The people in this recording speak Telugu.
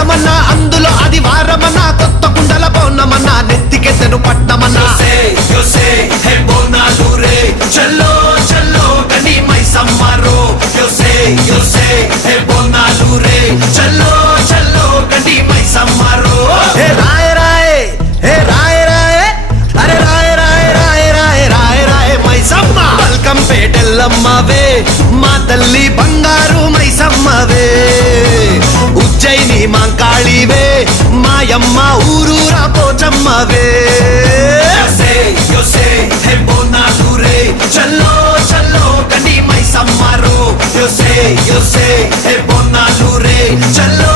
మాసమన్నా అందులో అది వారమన్నా కొత్త కుండల పౌర్ణమన్నా నెత్తికెత్తెను పట్నమన్నా హే బోనాలు రే చల్లో చల్లో గని మైసమ్మరో హే బోనాలు రే చల్లో చల్లో గని మైసమ్మరో హే రాయ రాయ హే రాయ రాయ అరే రాయ రాయ రాయ రాయ రాయ రాయ మైసమ్మ వెల్కమ్ పేటెల్లమ్మవే మా తల్లి బంగారు మైసమ్మవే ఉజ్జయిని మాంకాళివే మాయమ్మ ఊరూరా పోచమ్మవే హే బోనాలు రే చల్లో చల్లో గని మైసమ్మరో హే బోనాలు రే చల్లో